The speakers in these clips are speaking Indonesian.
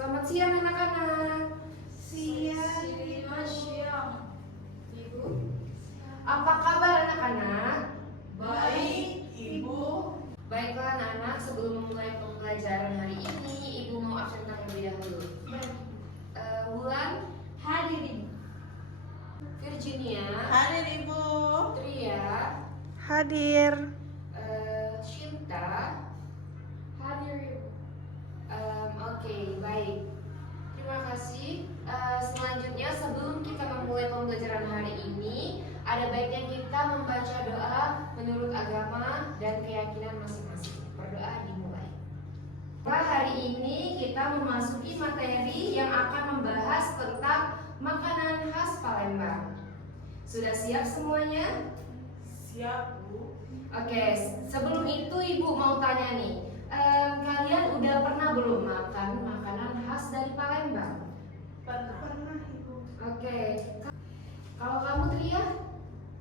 Selamat siang anak-anak. Siang. Ibu. Apa kabar anak-anak? Baik, Ibu. Baiklah anak-anak, sebelum memulai pembelajaran hari ini, Ibu mau absen terlebih dahulu. Wulan, Hadir, Ibu. Virginia, Hadir, Ibu. Tria, Hadir. Shinta, Hadir, Ibu. Oke, baik. Terima kasih. Selanjutnya, sebelum kita memulai pembelajaran hari ini, ada baiknya kita membaca doa menurut agama dan keyakinan masing-masing. Berdoa dimulai. Hari ini kita memasuki materi yang akan membahas tentang makanan khas Palembang. Sudah siap semuanya? Siap, Bu. Oke, sebelum itu Ibu mau tanya nih, kalian udah pernah belum makan makanan khas dari Palembang? Pernah, Ibu. Oke, kalau kamu Tria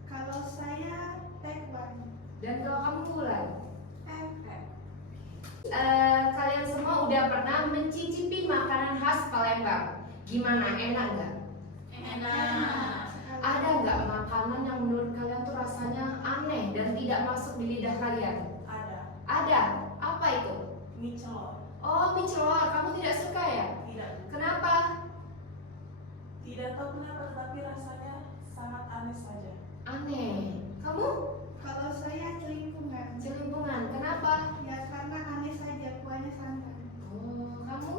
Kalau saya tekwan. dan kalau kamu Wulan, Pempek. kalian semua udah pernah mencicipi makanan khas Palembang? Gimana, enak nggak? Enak. Ada nggak makanan yang menurut kalian tuh rasanya aneh dan tidak masuk di lidah kalian? Ada. Ada. Apa itu? Mie celor. Oh, mie celor. Kamu tidak suka ya? Tidak. Kenapa? Tidak tahu kenapa, tapi rasanya sangat aneh saja. Aneh. Kamu? Kalau saya celimpungan, Celimpungan. Kenapa? ya karena aneh saja, kuahnya santan. Oh, kamu?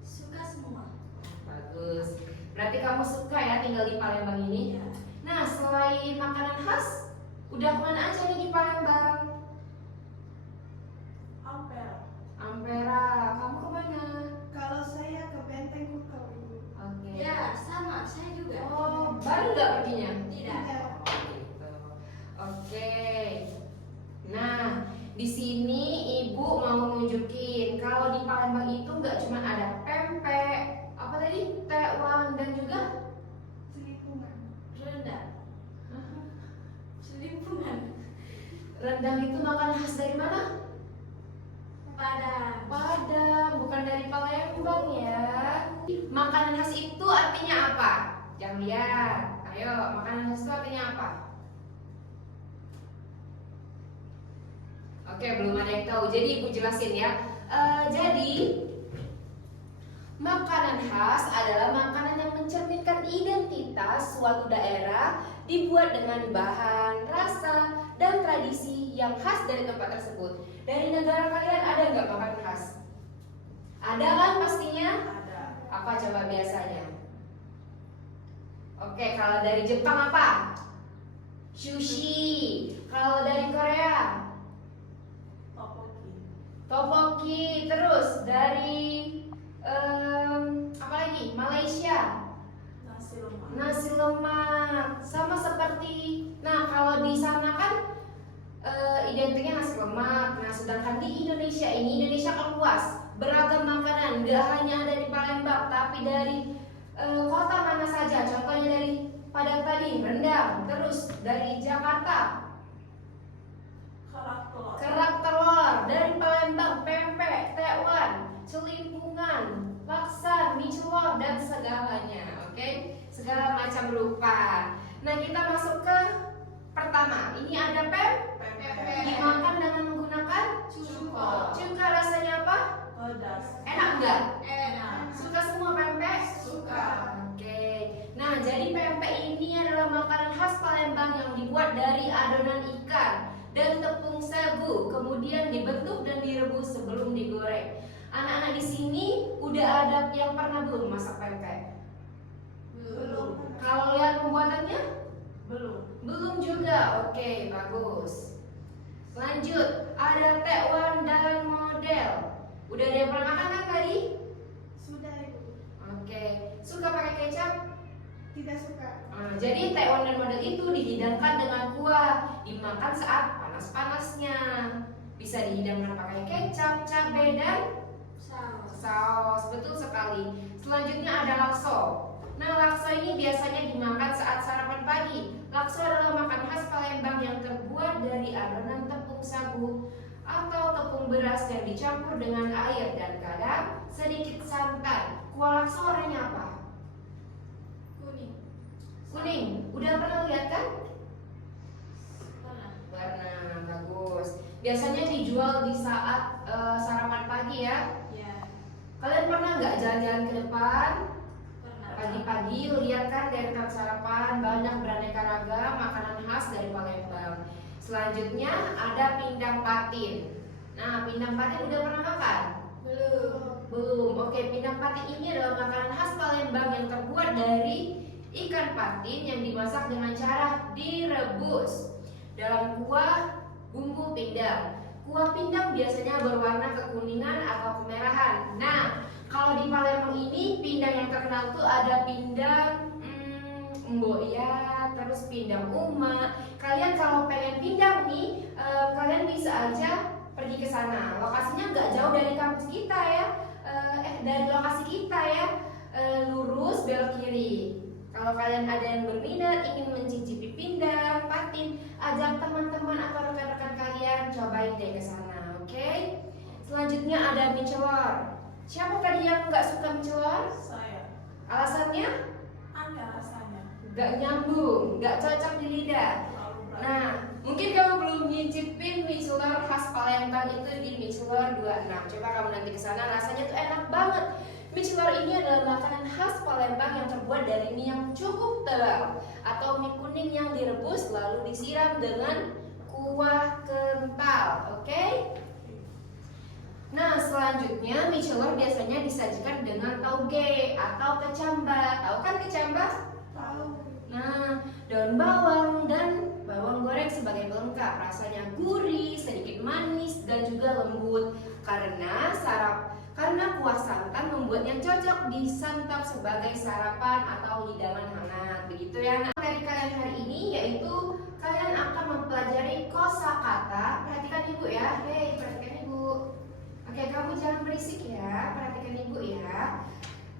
Suka semua. Bagus. Berarti kamu suka ya tinggal di Palembang ini? Iya. Nah, selain makanan khas, udah kemana aja nih di Palembang? Ampera. Ampera. Kamu kemana? Kalau saya ke Benteng Kukel, Ibu. Oke. Ya, sama. Saya juga. Oh, baru nggak perginya? Tidak. Oh, gitu. Oke. Nah, di sini Ibu mau nunjukin kalau di Palembang itu nggak cuma ada pempek, apa tadi? Tekwan dan juga Celimpungan. Rendang. Selimpungan. rendang. Itu makanan khas dari mana? Padang. Padang, bukan dari Palembang ya. Makanan khas itu artinya apa? Jangan lihat. Ayo, makanan khas itu artinya apa? Oke, belum ada yang tahu. Jadi Ibu jelasin ya. Jadi makanan khas adalah makanan yang mencerminkan identitas suatu daerah, dibuat dengan bahan, rasa, dan tradisi yang khas dari tempat tersebut. Dari negara kalian ada nggak makanan khas? Ada kan pastinya? Ada. Apa coba biasanya? Oke, kalau dari Jepang apa? Sushi. Kalau dari Korea? Topoki. Tteokbokki. Terus dari apa lagi? Malaysia, Nasi lemak. nasi lemak. Sama seperti, nah kalau di sana kan identiknya nasi lemak. Nah sedangkan di Indonesia ini, Indonesia kan luas, beragam makanan. Gak hanya ada di Palembang, tapi dari kota mana saja. Contohnya dari Padang tadi, rendang. Terus dari Jakarta, Kerak telur. kerak telur. Dari Palembang, pempek, tekwan, celimpungan, laksa, mie celor, dan segalanya. Oke, segala macam rupa. Nah, kita masuk ke pertama. Ini ada Pempek. dimakan dengan menggunakan Cuka. cuka. Rasanya apa? Pedas. Enak nggak? Enak. Suka semua pempek? Suka. Oke. Nah, jadi pempek ini adalah makanan khas Palembang yang dibuat dari adonan ikan dan tepung sagu, kemudian dibentuk dan direbus sebelum digoreng. Anak-anak di sini udah ada yang pernah belum masak pempek? Belum. Kalau lihat pembuatannya? Belum. Belum juga. Oke, bagus. Lanjut, ada tekwan dan model. Udah ada yang pernah makan kan tadi? Sudah, Ibu. Oke. Suka pakai kecap? Tidak suka. Nah, jadi tekwan dan model itu dihidangkan dengan kuah, dimakan saat panas-panasnya. Bisa dihidangkan pakai kecap, cabai, dan saus. Betul sekali. Selanjutnya ada lakso. Nah, lakso ini biasanya dimakan saat sarapan pagi. Lakso adalah makanan khas Palembang yang terbuat dari adonan tepung sagu atau tepung tepung beras yang dicampur dengan air dan kadang sedikit santan. Kuah laksa warnanya apa? Kuning. Kuning. Udah pernah lihat kan? Pernah. Warna bagus. Biasanya dijual di saat sarapan pagi ya. Ya. Kalian pernah nggak jalan-jalan ke depan? Pernah. Pagi-pagi lihat kan deretan sarapan banyak beraneka ragam makanan khas dari Palembang. Selanjutnya ada pindang patin. Nah, pindang patin udah pernah makan? Belum. Belum. Oke, pindang patin ini adalah makanan khas Palembang yang terbuat dari ikan patin yang dimasak dengan cara direbus dalam kuah bumbu pindang. Kuah pindang biasanya berwarna kekuningan atau kemerahan. Nah, kalau di Palembang ini pindang yang terkenal tuh ada pindang Mbok ya, terus pindang Uma. Kalian kalau pengen pindang nih, kalian bisa aja pergi ke sana. Lokasinya nggak jauh dari kampus kita ya, dari lokasi kita ya. Lurus belok kiri. Kalau kalian ada yang berminat ingin mencicipi pindang patin, ajak teman-teman atau rekan-rekan kalian cobain deh ke sana, oke? Selanjutnya ada mie celor. Siapa tadi yang nggak suka mie celor? Saya. Alasannya? Aneh rasanya. Nggak nyambung, nggak cocok di lidah. Terlalu berat. Nah, mungkin kamu belum nyicipin mie celor khas Palembang itu di Mie Celor 26. Coba kamu nanti ke sana, rasanya tuh enak banget. Mie celor ini adalah makanan khas Palembang yang terbuat dari mie yang cukup tebal atau mie kuning yang direbus lalu disiram dengan kuah kental, oke? Nah, selanjutnya mie celor biasanya disajikan dengan tauge atau kecambah. Tahu kan kecambah? Tahu. Nah, daun bawang dan bawang goreng sebagai pelengkap. Rasanya gurih, sedikit manis dan juga lembut karena kuah santan membuatnya cocok disantap sebagai sarapan atau hidangan hangat. Begitu ya. Nah, materi kalian hari ini yaitu kalian akan mempelajari kosakata. Perhatikan Ibu ya. Hei, perhatikan Ibu. Oke, kamu jangan berisik ya. Perhatikan Ibu ya.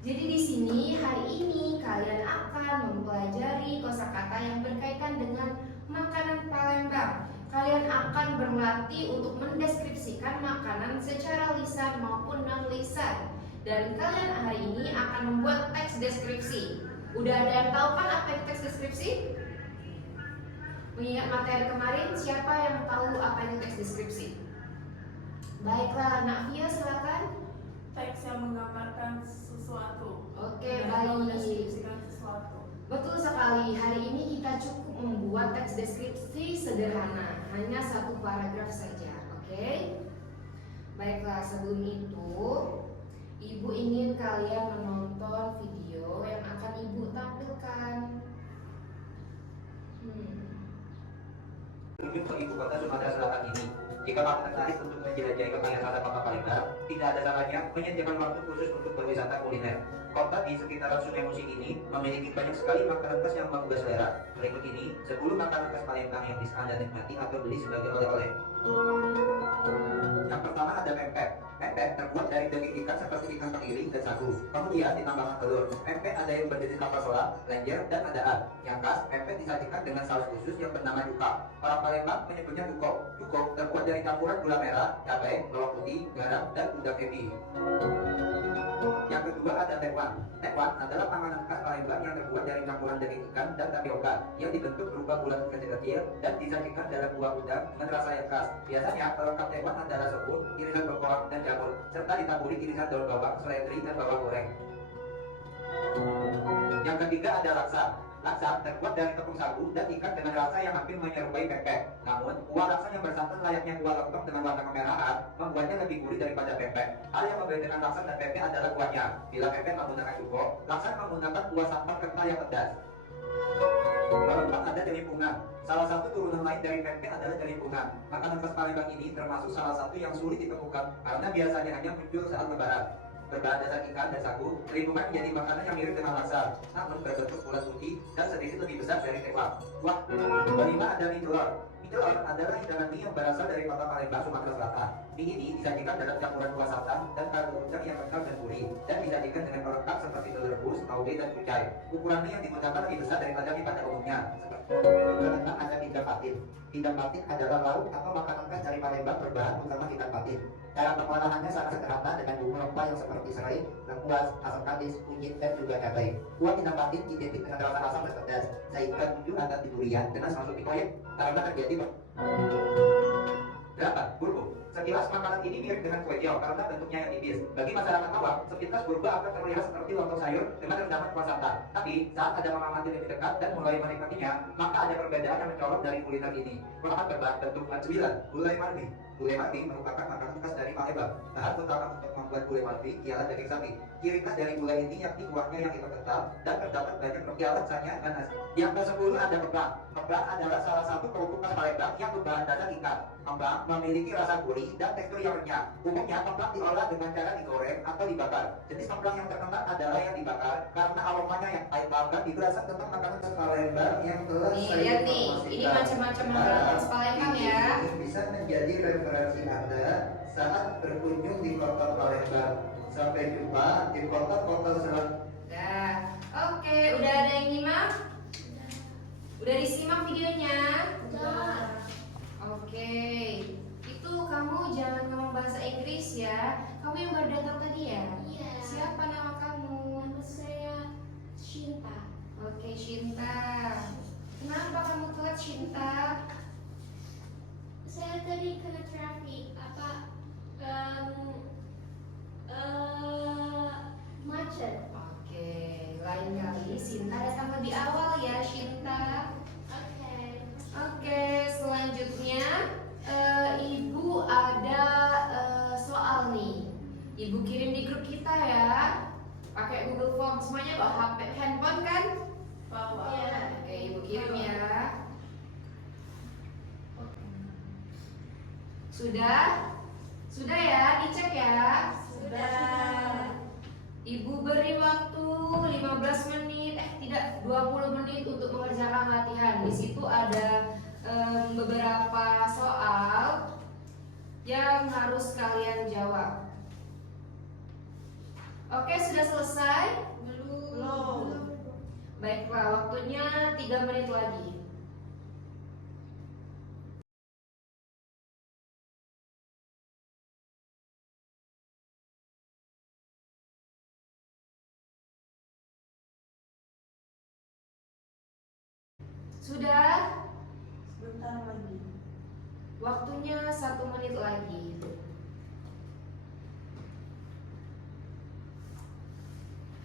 Jadi di sini hari ini kalian akan mempelajari kosakata yang berkaitan dengan makanan Palembang. Kalian akan berlatih untuk mendeskripsikan makanan secara lisan maupun non lisan. Dan kalian hari ini akan membuat teks deskripsi. Udah ada yang tahu kan apa itu teks deskripsi? Mengingat materi kemarin, siapa yang tahu apa itu teks deskripsi? Baiklah, Navia silakan. Teks yang menggambarkan sesuatu. Oke, Dan baik. mendeskripsikan sesuatu. Betul sekali, hari ini kita cukup membuat teks deskripsi sederhana, hanya satu paragraf saja, oke? Baiklah, sebelum itu, Ibu ingin kalian menonton video yang akan Ibu tampilkan. Menuju ke ibu kota Sumatera Selatan ini. Jika kamu tertarik untuk menjelajahi kekayaan kota Palembang, tidak ada salahnya menyediakan waktu khusus untuk berwisata kuliner. Kota di sekitaran Sungai Musi ini memiliki banyak sekali makanan khas yang menggugah selera. Berikut ini 10 makanan khas Palembang yang bisa Anda nikmati atau beli sebagai oleh-oleh. Yang pertama ada pempek. Pempek terbuat dari daging ikan seperti ikan tenggiri dan sagu. Kemudian ditambahkan telur. Pempek ada yang berjenis kapal selam, lenjer, dan adaan. Yang khas, pempek disajikan dengan saus khusus yang bernama duka. Orang Palembang menyebutnya duko. Duko terbuat dari campuran gula merah, cabai, bawang putih, garam, dan udang ebi. Yang kedua ada tekwan. Tekwan adalah panganan khas Palembang yang terbuat dari campuran daging ikan dan tapioka yang dibentuk berupa bulat kecil-kecil dan disajikan dalam buah udang dengan rasa yang khas. Biasanya pelengkap tekwan adalah soun, irisan bengkoang dan jamur, serta ditaburi irisan daun bawang, seledri, dan bawang goreng. Yang ketiga ada laksa. Laksa terbuat dari tepung sagu dan ikan dengan rasa yang hampir menyerupai pempek. Namun, kuah laksa yang bersantan layaknya kuah lontong dengan warna kemerahan membuatnya lebih gurih daripada pempek. Hal yang membedakan laksa dan pempek adalah kuahnya. Bila pempek menggunakan cuko, laksa menggunakan kuah santan kental yang pedas. Keempat ada jelimpungan. Salah satu turunan lain dari pempek adalah jelimpungan. Makanan khas Palembang ini termasuk salah satu yang sulit ditemukan karena biasanya hanya muncul saat lebaran. Berbahan dasar ikan dan sagu, jelimpungan menjadi makanan yang mirip dengan laksa, namun berbentuk bulat putih dan sedikit lebih besar dari tekwan. Wah, kelima ada mie celor. Mie celor adalah hidangan mie yang berasal dari kota Palembang, Sumatera Selatan. Mie ini disajikan dalam campuran kuah santan dan kaldu udang yang kental dan gurih, dan disajikan dengan pelengkap seperti telur rebus, tauge, dan kucai. Ukuran mie yang digunakan lebih besar daripada mie pada umumnya. Kelima ada pindang patin. Pindang patin adalah lauk atau makanan khas dari Palembang berbahan utama ikan patin. patin. Cara pengolahannya sangat sederhana dengan bumbu rempah yang seperti serai, lengkuas, asam kadis, kunyit, dan juga cabai. Kuah pindang patin identik dengan rasa asam dan pedas, sehingga tujuh agak di durian dengan masuk di koyak karena terjadi 8. Burbu. Sekilas makanan ini mirip dengan kue tiaw karena bentuknya yang tipis. Bagi masyarakat awam, sepintas burbu akan terlihat seperti lontong sayur dengan rendaman kuah santan. Tapi saat Anda mengamati lebih dekat dan mulai menikmatinya, maka ada perbedaan yang mencolok dari kuliner ini. Olahan berbahan bentuk 9. Gulai marbi. Gulai marbi merupakan makanan khas dari Palembang. Bahan utama untuk membuat gulai marbi ialah daging sapi. Ciri khas dari gulai ini yakni kuahnya yang hitam kental dan terdapat banyak rempah rasanya ganas. Yang ke-10 ada kembang. Kembang adalah salah satu kerupuk khas Palembang yang berbahan dasar ikan. Kembang memiliki rasa gurih dan tekstur yang renyah. Umumnya kembang diolah dengan cara digoreng atau dibakar. Jenis kembang yang terkenal adalah yang dibakar karena aromanya yang pahit bahkan dirasa tentang makanan khas Palembang yang telah Nih, saya lihat nih, informasikan. ini macam-macam makanan khas Palembang ya. Ini bisa menjadi referensi Anda saat berkunjung di kota Palembang. Sampai jumpa di kota-kota selanjutnya. Udah, oke, udah ada yang nyimak? Udah disimak videonya? Oke, itu kamu jangan ngomong bahasa Inggris ya. Kamu yang baru datang tadi ya? Iya. Siapa nama kamu? Nama saya Shinta. Oke, Shinta. Kenapa kamu telat, Shinta? Saya tadi kena traffic macet. Oke, lain kali Shinta datang lebih awal ya, Shinta. Oke. Oke, selanjutnya Ibu ada soal nih. Ibu kirim di grup kita ya. Pakai Google Form semuanya bawa HP, handphone kan? Bawa. Iya. Oke, Ibu kirim ya. Sudah? Sudah ya, dicek ya. Sudah. Ibu beri waktu 15 menit, tidak 20 menit untuk mengerjakan latihan. Di situ ada beberapa soal yang harus kalian jawab. Oke, sudah selesai? Belum. Baiklah, waktunya 3 menit lagi. Sudah? Sebentar lagi. Waktunya 1 menit lagi.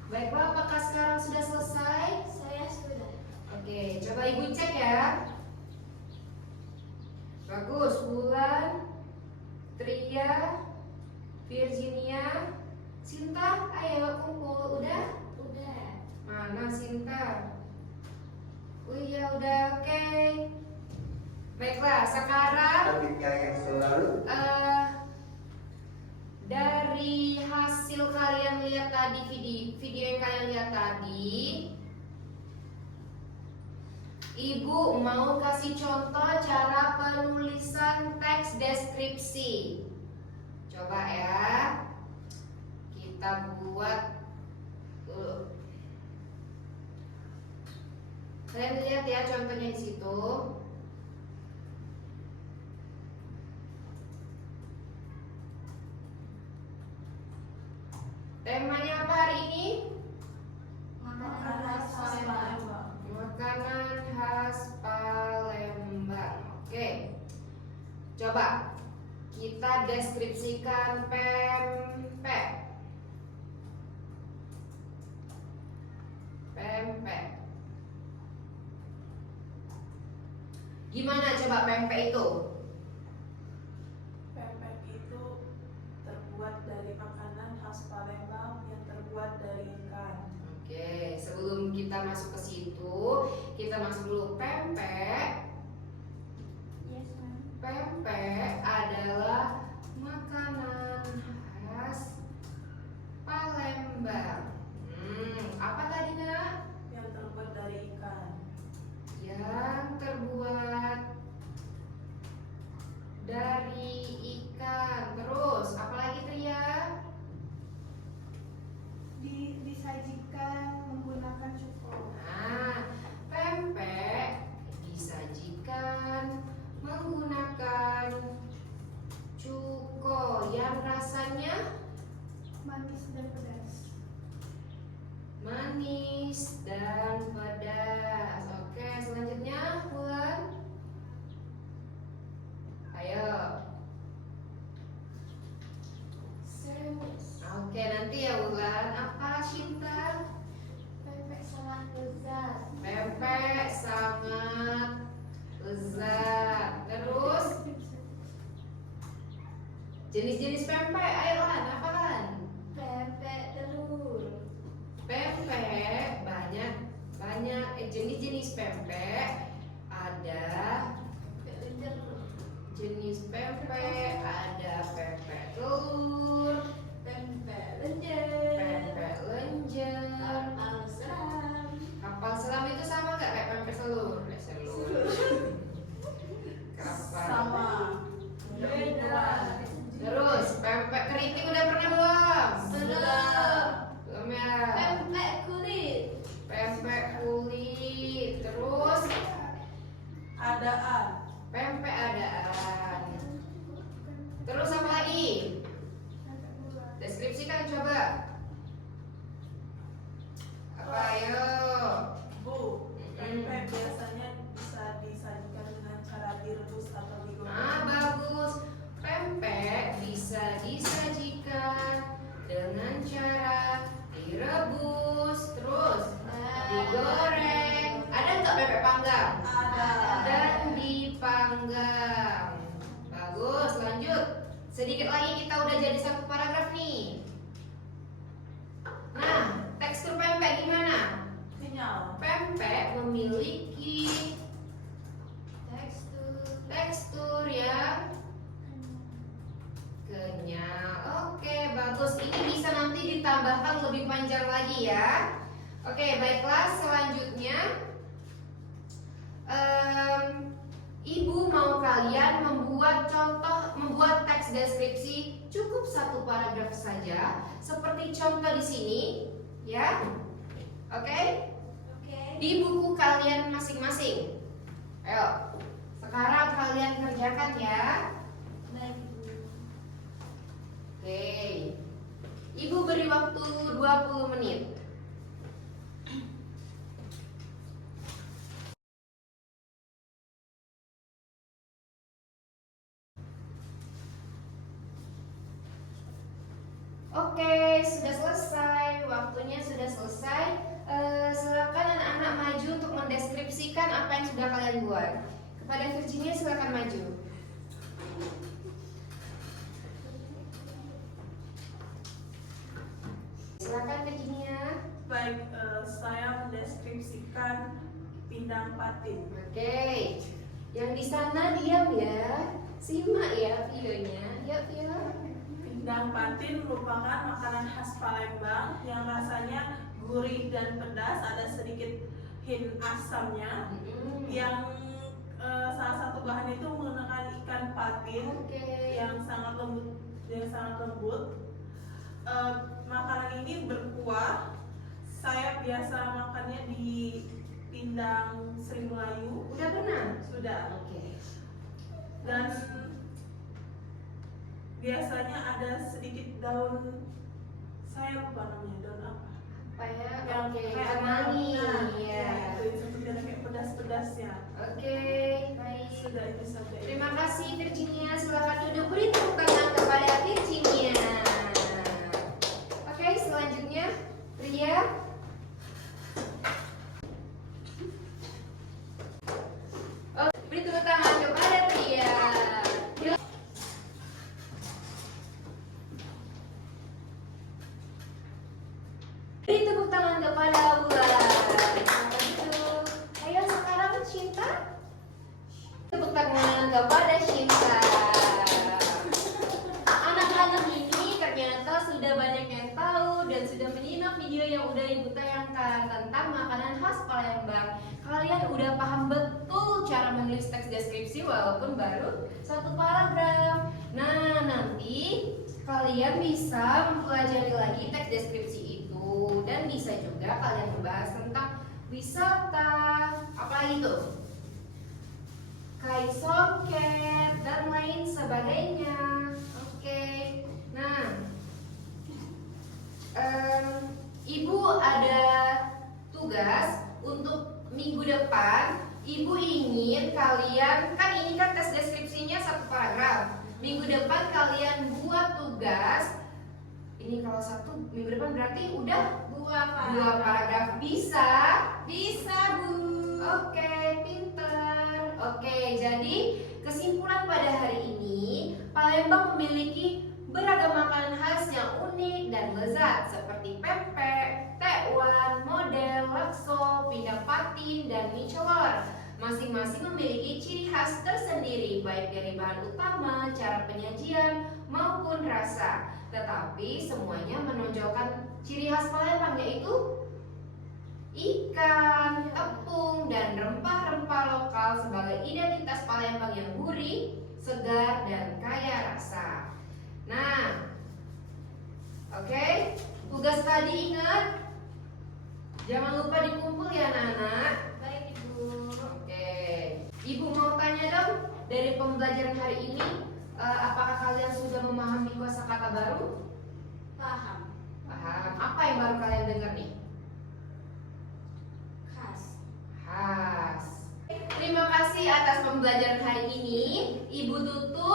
Baiklah, apakah sekarang sudah selesai? Saya sudah. Oke, coba Ibu cek ya. Bagus, Bulan, Tria, Virginia, Sinta, ayo kumpul. Udah? Udah. Mana Sinta? Oh iya, udah, oke. Baiklah, sekarang Selanjutnya yang selalu dari hasil kalian lihat tadi, video yang kalian lihat tadi, Ibu mau kasih contoh cara penulisan teks deskripsi. Coba ya, kita buat dulu. Kalian lihat ya contohnya di situ. Temanya apa hari ini? Makanan khas Palembang. Makanan khas Palembang. Oke. Coba kita deskripsikan pempek. Pempek. Gimana coba pempek itu? Pempek itu terbuat dari makanan khas Palembang yang terbuat dari ikan. Oke, sebelum kita masuk ke situ, kita masuk dulu pempek. Yes, ma'am. Pempek adalah makanan khas Palembang. Apa tadi nak? Yang terbuat dari ikan. Yang terbuat dari ikan. Terus, apa lagi Tria? Disajikan menggunakan cuko. Nah, pempek disajikan menggunakan cuko. dan rasanya Manis dan pedas. manis dan pedas. Oke, selanjutnya Wulan. Ayo. Oke, nanti ya Wulan. Apa Shinta? Pempek sangat lezat. Pempek sangat lezat. Terus jenis-jenis pempek. Ayo Lan, apa Lan? Pempek telur. Pempek banyak jenis-jenis pempek. Ada Pempek lenjer. jenis pempek, ada pempek telur, Pempek lenjer. pempek lenjer. Kapal selam. Kapal selam itu sama nggak kayak pempek telur? Telur. Kapal. Sama. Beda. Terus pempek keriting udah pernah belum? Belum. Belum ya. Pempek kulit. Pempek kulit. Terus Adaan. pempek adaan. Terus apa lagi? Deskripsikan coba. Apa ayo? Bu, pempek biasanya bisa disajikan dengan cara direbus atau digoreng. Ah, bagus. Pempek bisa disajikan dengan cara direbus, terus digoreng. Ada nggak pempek panggang? Ada. Dan dipanggang. Bagus, lanjut. Sedikit lagi kita udah jadi satu paragraf nih. Nah, tekstur pempek gimana? Kenyal. Pempek memiliki Tekstur. tekstur yang kenyal. Oke, bagus. Ini bisa nanti ditambahkan lebih panjang lagi ya. Oke, baiklah. Selanjutnya, Ibu mau kalian membuat teks deskripsi cukup satu paragraf saja, seperti contoh di sini, ya. Oke? Oke. Di buku kalian masing-masing. Ayo, sekarang kalian kerjakan ya. Baik. Oke. Ibu beri waktu 20 menit. Oke, sudah selesai. Waktunya sudah selesai. Silakan anak-anak maju untuk mendeskripsikan apa yang sudah kalian buat. Kepada Virginia silakan maju. Silakan Virginia. Baik, saya mendeskripsikan pindang patin. Oke. Yang di sana diam ya. Simak ya videonya. Yuk, yuk. Pindang patin merupakan makanan khas Palembang yang rasanya gurih dan pedas, ada sedikit hint asamnya. Yang salah satu bahan itu menggunakan ikan patin Oke. yang sangat lembut. Makanan ini berkuah. Saya biasa makannya di pindang Sri Melayu. Udah pernah? Sudah. Oke. Dan biasanya ada sedikit daun, saya lupa namanya, daun apa? Apa ya? Yang Oke. kayak Kemangi. ya, Ya. itu seperti ada kayak pedas-pedasnya. Oke. Baik. Sudah itu saja. Terima kasih Virginia. Silakan duduk. Beri tepuk tangan kepada Virginia. Oke, selanjutnya Ria. Oh, beri tepuk tangan kepada Ria. Yuk. Beri tepuk tangan kepada Wulan. Duduk. Ayo sekarang Cinta. Tepuk tangan kepada Shinta. Anak-anak ini ternyata sudah banyak yang tahu dan sudah menyimak video yang udah ibu tayangkan tentang makanan khas Palembang. Kalian udah paham betul cara menulis teks deskripsi walaupun baru satu paragraf. Nah, nanti kalian bisa mempelajari lagi teks deskripsi itu dan bisa juga kalian membahas tentang wisata, apalagi tuh? Kaisongket dan lain sebagainya. Oke. Ibu ingin kalian, kan ini kan tes deskripsinya 1 paragraf. Minggu depan kalian buat tugas. Ini kalau 1 minggu depan berarti udah 2 paragraf. Bisa? Bisa, Bu. Oke, pinter. Oke, jadi kesimpulan pada hari ini, Palembang memiliki beragam makanan khas yang unik dan lezat seperti pempek, tekwan, model, bakso, pindang patin, dan mie color. Masing-masing memiliki ciri khas tersendiri baik dari bahan utama, cara penyajian, maupun rasa. Tetapi semuanya menonjolkan ciri khas Palembang yaitu ikan, tepung, dan rempah-rempah lokal sebagai identitas Palembang yang gurih, segar, dan kaya rasa. Nah, oke, tugas tadi ingat, jangan lupa dikumpul ya anak-anak. Baik, Ibu. Oke, Ibu mau tanya dong, dari pembelajaran hari ini, apakah kalian sudah memahami kosakata baru? Paham. Paham. Apa yang baru kalian dengar nih? Khas. Khas. Terima kasih atas pembelajaran hari ini. Ibu tutup.